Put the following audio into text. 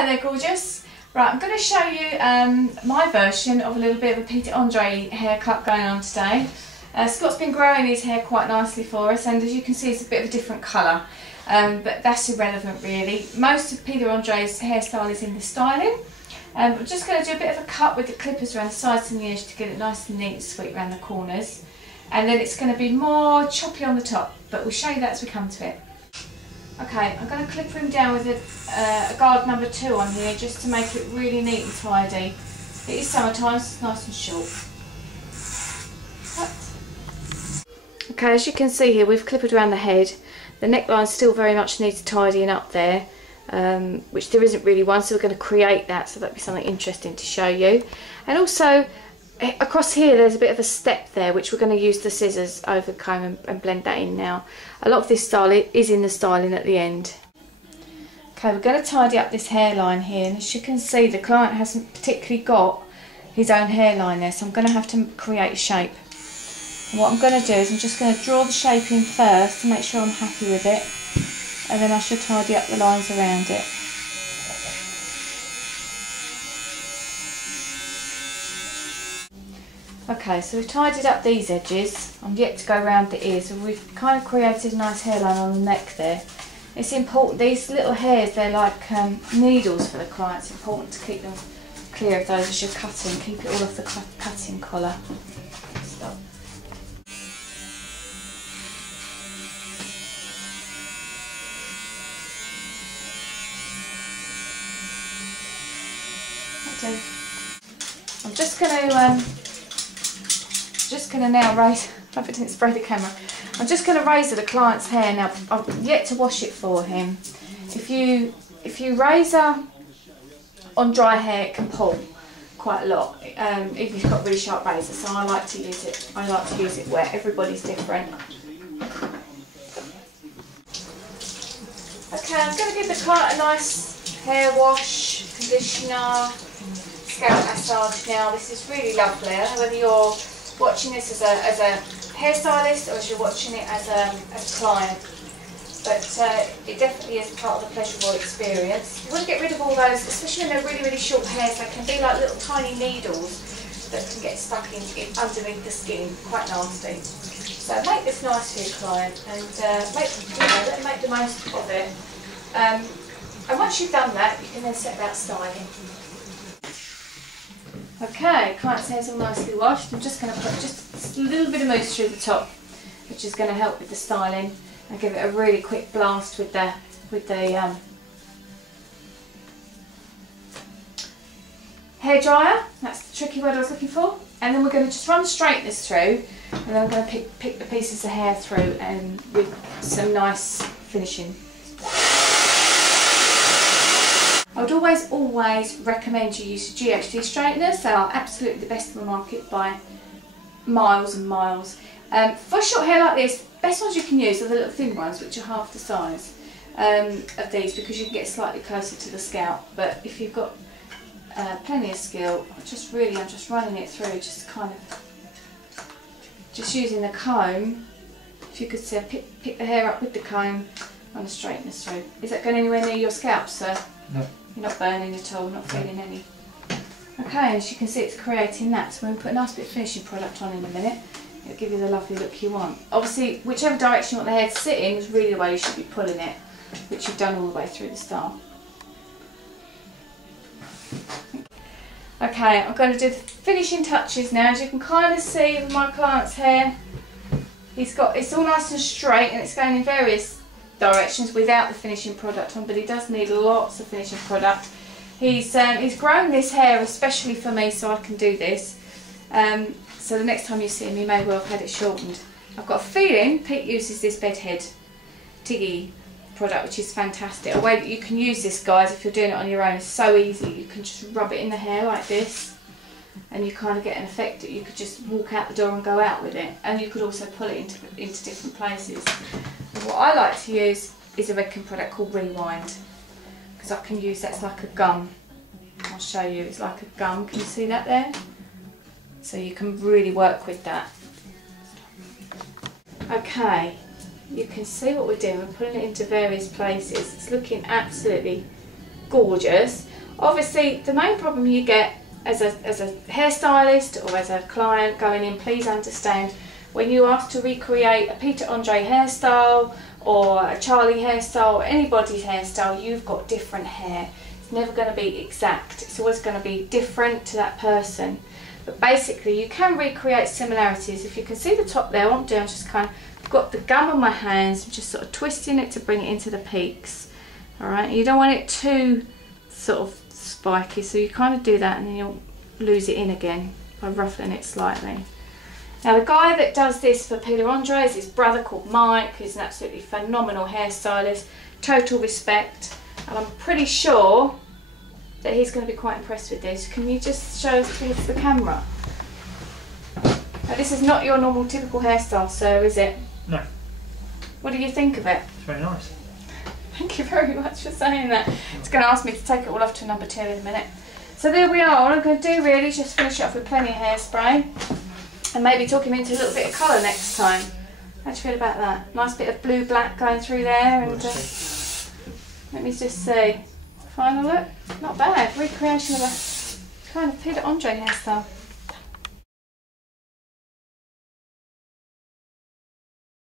Hello there, gorgeous. Right, I'm going to show you my version of a little bit of a Peter Andre haircut going on today. Scott's been growing his hair quite nicely for us, and as you can see it's a bit of a different colour, but that's irrelevant really. Most of Peter Andre's hairstyle is in the styling. I'm just going to do a bit of a cut with the clippers around the sides and the edge to get it nice and neat and sweet around the corners, and then it's going to be more choppy on the top, but we'll show you that as we come to it. Okay, I'm going to clip him down with a guard number 2 on here just to make it really neat and tidy. It is summertime, so it's nice and short. Okay, as you can see here, we've clipped around the head. The neckline still very much needs tidying up there, which there isn't really one, so we're going to create that, so that'll be something interesting to show you. And also, across here there's a bit of a step there, which we're going to use the scissors over the comb and blend that in now. A lot of this style is in the styling at the end. Okay, we're going to tidy up this hairline here, and as you can see the client hasn't particularly got his own hairline there, so I'm going to have to create a shape. And what I'm going to do is I'm just going to draw the shape in first to make sure I'm happy with it, and then I shall tidy up the lines around it. Okay, so we've tidied up these edges. I'm yet to go around the ears, so we've kind of created a nice hairline on the neck there. It's important, these little hairs, they're like needles for the client. It's important to keep them clear of those as you're cutting. Keep it all off the cutting collar. Stop. I'm just going to now raise, I hope I didn't spray the camera. I'm just going to razor the client's hair now. I've yet to wash it for him. If you razor on dry hair, it can pull quite a lot, even if you've got a really sharp razor. So I like to use it. I like to use it wet. Everybody's different. Okay, I'm going to give the client a nice hair wash, conditioner, scalp massage now. This is really lovely. I don't know whether you're watching this as a hairstylist or as you're watching it as a client, but it definitely is part of the pleasurable experience. You want to get rid of all those, especially when they're really, really short hairs. They can be like little tiny needles that can get stuck in underneath the skin, quite nasty. So make this nice for your client, and let them make the most of it. And once you've done that, you can then set about styling. Okay, client's hair's all nicely washed. I'm just going to put just a little bit of mousse through the top, which is going to help with the styling, and give it a really quick blast with the hair dryer. That's the tricky word I was looking for. And then we're going to just run straight this through, and then I'm going to pick the pieces of hair through, and with some nice finishing. I would always recommend you use GHD straighteners. They are absolutely the best on the market by miles and miles. For short hair like this, best ones you can use are the little thin ones, which are half the size of these, because you can get slightly closer to the scalp. But if you've got plenty of skill, I'm just running it through, just using the comb. If you could see, pick the hair up with the comb and the straighteners through. Is that going anywhere near your scalp, sir? No. You're not burning at all, not feeling any. Okay, as you can see, it's creating that. So we're going to put a nice bit of finishing product on in a minute. It'll give you the lovely look you want. Obviously, whichever direction you want the hair to sit in is really the way you should be pulling it, which you've done all the way through the style. Okay, I'm going to do the finishing touches now. As you can kind of see with my client's hair, it's all nice and straight, and it's going in various directions without the finishing product on, but he does need lots of finishing product. He's grown this hair especially for me, so I can do this. So the next time you see him, he may well have had it shortened. I've got a feeling Pete uses this bedhead Tiggy product, which is fantastic. A way that you can use this, guys, if you're doing it on your own, is so easy. You can just rub it in the hair like this, and you kind of get an effect that you could just walk out the door and go out with it. And you could also pull it into different places. And what I like to use is a Redken product called Rewind, because I can use that's like a gum. I'll show you, it's like a gum. Can you see that there? So you can really work with that. Okay, you can see what we're doing. We're putting it into various places. It's looking absolutely gorgeous. Obviously, the main problem you get as a hairstylist or as a client going in, please understand, when you ask to recreate a Peter Andre hairstyle or a Charlie hairstyle or anybody's hairstyle, you've got different hair. It's never going to be exact. It's always going to be different to that person. But basically, you can recreate similarities. If you can see the top there, what I'm doing is just kind of got the gum on my hands, I'm just sort of twisting it to bring it into the peaks. Alright, you don't want it too sort of spiky, so you kind of do that and then you'll lose it in again by ruffling it slightly. Now the guy that does this for Peter Andre is his brother called Mike, who's an absolutely phenomenal hairstylist, total respect, and I'm pretty sure that he's going to be quite impressed with this. Can you just show us to the camera? Now this is not your normal typical hairstyle, sir, is it? No. What do you think of it? It's very nice. Thank you very much for saying that. It's going to ask me to take it all off to number 2 in a minute. So there we are. What I'm going to do really is just finish it off with plenty of hairspray and maybe talk him into a little bit of colour next time. How do you feel about that? Nice bit of blue-black going through there. And let me just see. Final look. Not bad. Recreation of a kind of Peter Andre hairstyle.